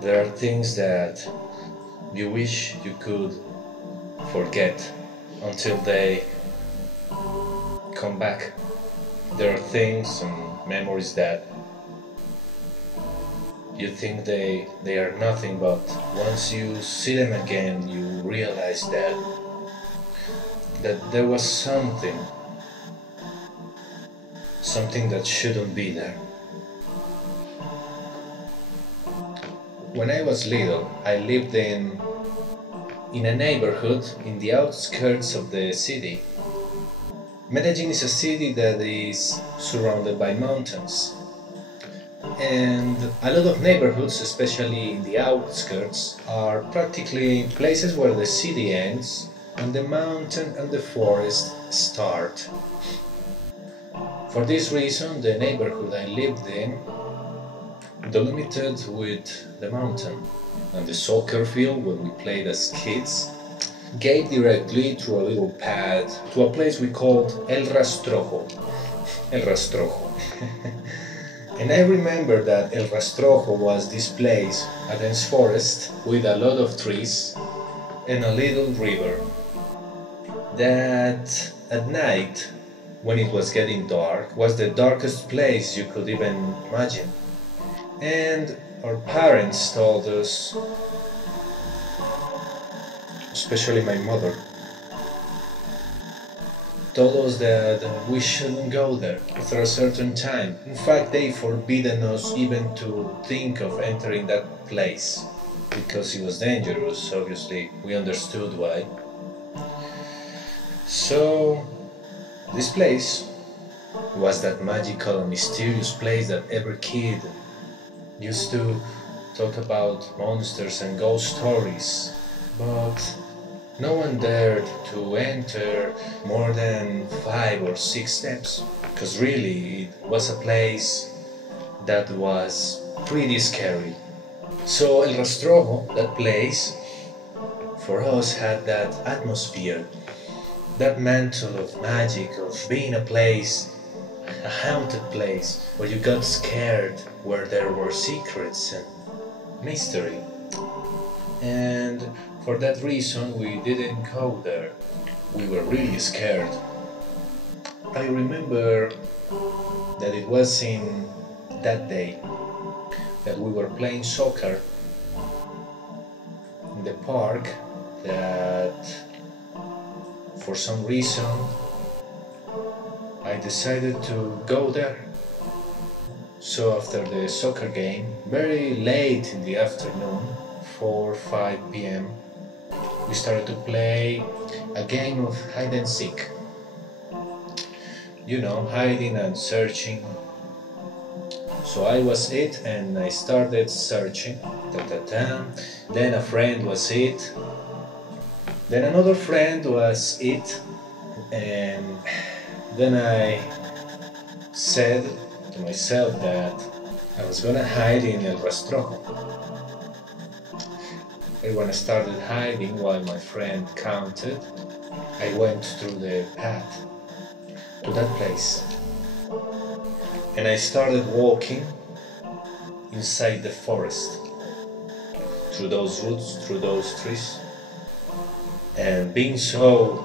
There are things that you wish you could forget until they come back. There are things and memories that you think they are nothing, but once you see them again, you realize that there was something that shouldn't be there. When I was little, I lived in a neighborhood in the outskirts of the city. Medellin is a city that is surrounded by mountains. And a lot of neighborhoods, especially in the outskirts, are practically places where the city ends and the mountain and the forest start. For this reason, the neighborhood I lived in delimited with the mountain, and the soccer field when we played as kids gave directly through a little path to a place we called El Rastrojo. El Rastrojo. And I remember that El Rastrojo was this place, a dense forest with a lot of trees and a little river that at night, when it was getting dark, was the darkest place you could even imagine. And our parents told us, especially my mother, told us that we shouldn't go there after a certain time. In fact, they forbidden us even to think of entering that place because it was dangerous. Obviously, we understood why. So, this place was that magical and mysterious place that every kid used to talk about monsters and ghost stories, but no one dared to enter more than 5 or 6 steps, because really it was a place that was pretty scary. So El Rastrojo, that place, for us had that atmosphere, that mantle of magic, of being a place, a haunted place, where you got scared, where there were secrets and mystery. And for that reason we didn't go there. We were really scared. I remember that it was in that day that we were playing soccer in the park, that for some reason I decided to go there. So after the soccer game, very late in the afternoon, 4-5 p.m., we started to play a game of hide and seek. You know, hiding and searching. So I was it and I started searching. Then a friend was it. Then another friend was it. And then I said to myself that I was gonna hide in El Rastrojo. And when I started hiding while my friend counted, I went through the path to that place. And I started walking inside the forest, through those roots, through those trees. And being so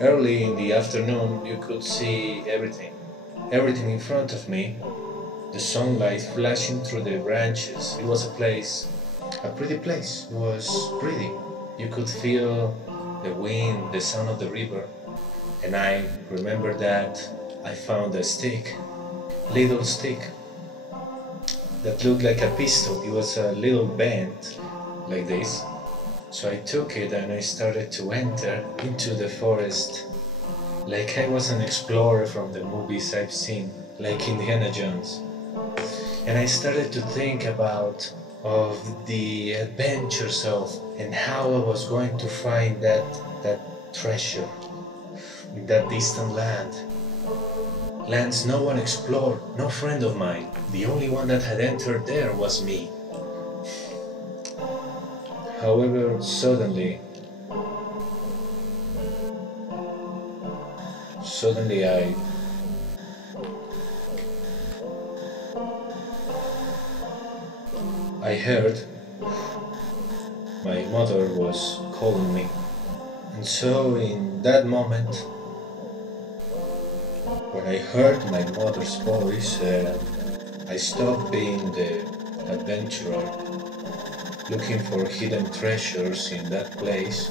early in the afternoon, you could see everything in front of me, the sunlight flashing through the branches. It was a pretty place. It was pretty. You could feel the wind, the sound of the river. And I remember that I found a little stick, that looked like a pistol. It was a little bent, like this. So I took it and I started to enter into the forest, like I was an explorer from the movies I've seen, like Indiana Jones. And I started to think of the adventures and how I was going to find that treasure in that distant lands no one explored, no friend of mine. The only one that had entered there was me. However, suddenly I heard my mother was calling me. And so in that moment, when I heard my mother's voice, I stopped being the adventurer looking for hidden treasures in that place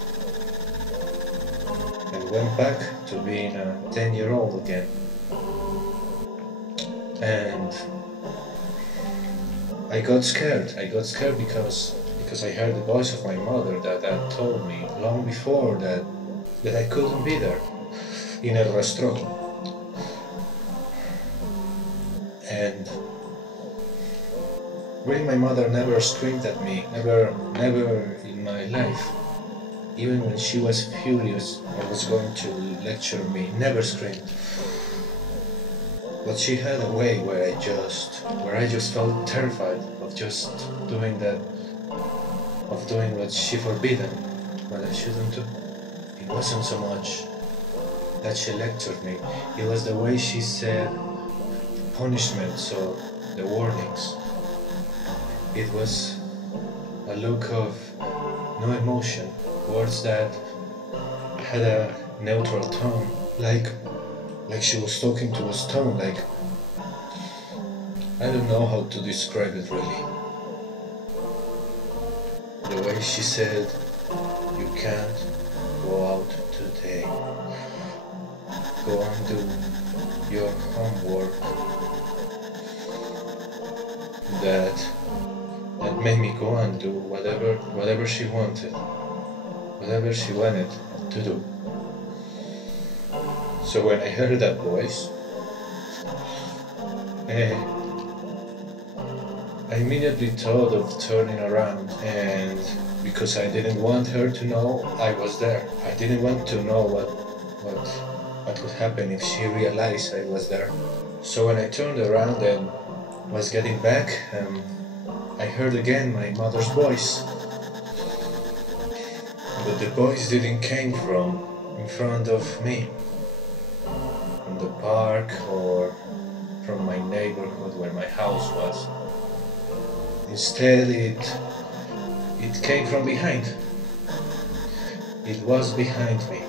and went back to being a 10-year-old again. And I got scared because I heard the voice of my mother that told me long before that I couldn't be there in El Rastrojo. And really my mother never screamed at me, never in my life. Even when she was furious or was going to lecture me, never screamed. But she had a way where I just felt terrified of just doing that, of doing what she forbidden, what I shouldn't do. It wasn't so much that she lectured me, it was the way she said punishments or the warnings. It was a look of no emotion, words that had a neutral tone, like she was talking to a stone, like, I don't know how to describe it really. The way she said, you can't go out today, go and do your homework. That made me go and do whatever she wanted to do. So when I heard that voice, I immediately thought of turning around, and because I didn't want her to know I was there. I didn't want to know what would happen if she realized I was there. So when I turned around and was getting back, I heard again my mother's voice. But the voice didn't came from in front of me, from the park or from my neighborhood where my house was. Instead, it came from behind. It was behind me.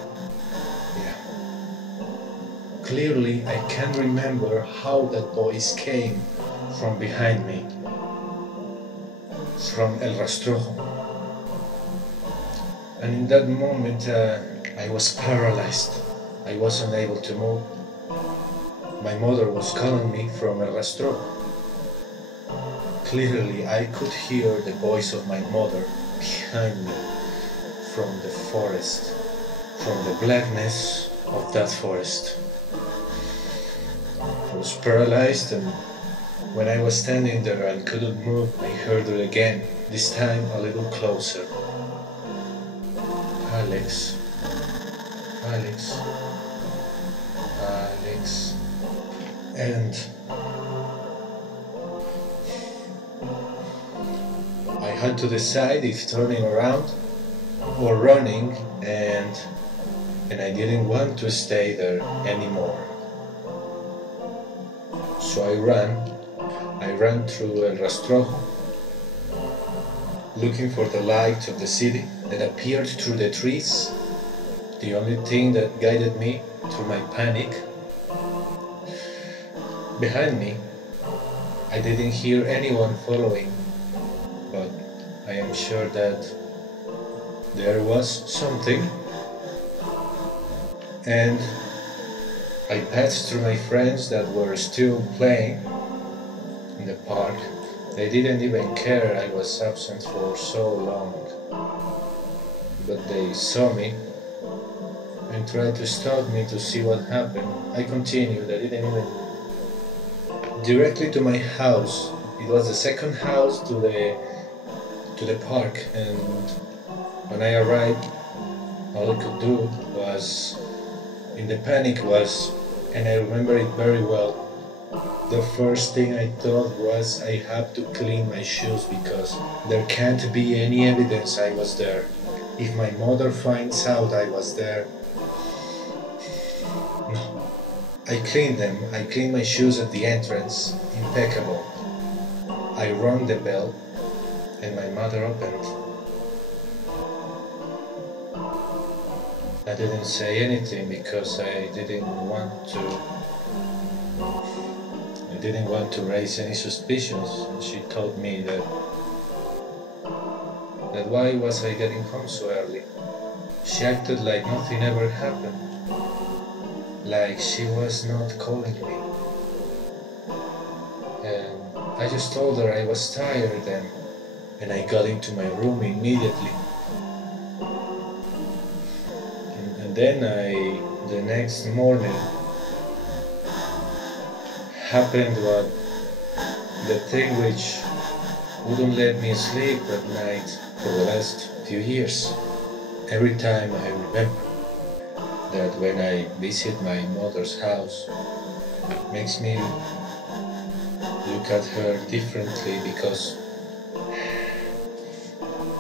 Yeah. Clearly, I can remember how that voice came from behind me, from El Rastrojo. And in that moment, I was paralyzed. I wasn't able to move. My mother was calling me from El Rastrojo. Clearly, I could hear the voice of my mother behind me from the forest, from the blackness of that forest. I was paralyzed, and when I was standing there and couldn't move, I heard it again, this time a little closer. Alex, Alex, Alex. And I had to decide if turning around or running, and I didn't want to stay there anymore. So I ran through El Rastrojo, looking for the light of the city that appeared through the trees, the only thing that guided me through my panic. Behind me, I didn't hear anyone following, but I am sure that there was something. And I passed through my friends that were still playing in the park. They didn't even care I was absent for so long. But they saw me and tried to stop me to see what happened. I continued. I didn't even... Directly to my house. It was the second house to the park, and when I arrived, all I could do was, in the panic was, and I remember it very well, The first thing I thought was I have to clean my shoes because there can't be any evidence I was there. If my mother finds out I was there, no. I cleaned them. I cleaned my shoes at the entrance, impeccable. I rang the bell and my mother opened. I didn't say anything because I didn't want to raise any suspicions. And she told me that why was I getting home so early. She acted like nothing ever happened, like she was not calling me. And I just told her I was tired and I got into my room immediately. And then the next morning, happened the thing which wouldn't let me sleep at night for the last few years. Every time I remember that when I visit my mother's house, it makes me look at her differently because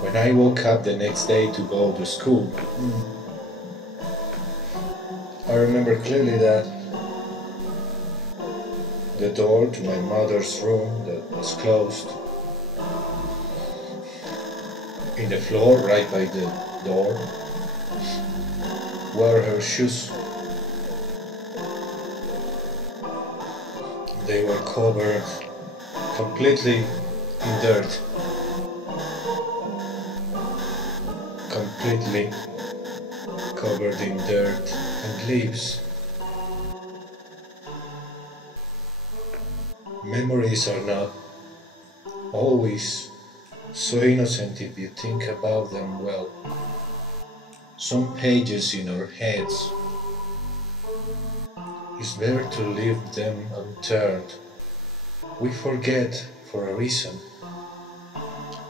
when I woke up the next day to go to school, I remember clearly that the door to my mother's room that was closed. In the floor, right by the door, were her shoes. They were covered completely in dirt. Completely covered in dirt and leaves. Memories are not always so innocent if you think about them well. Some pages in our heads, it's better to leave them unturned. We forget for a reason,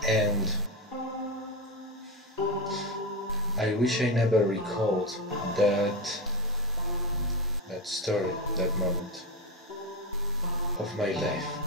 and I wish I never recalled that story, that moment of my life.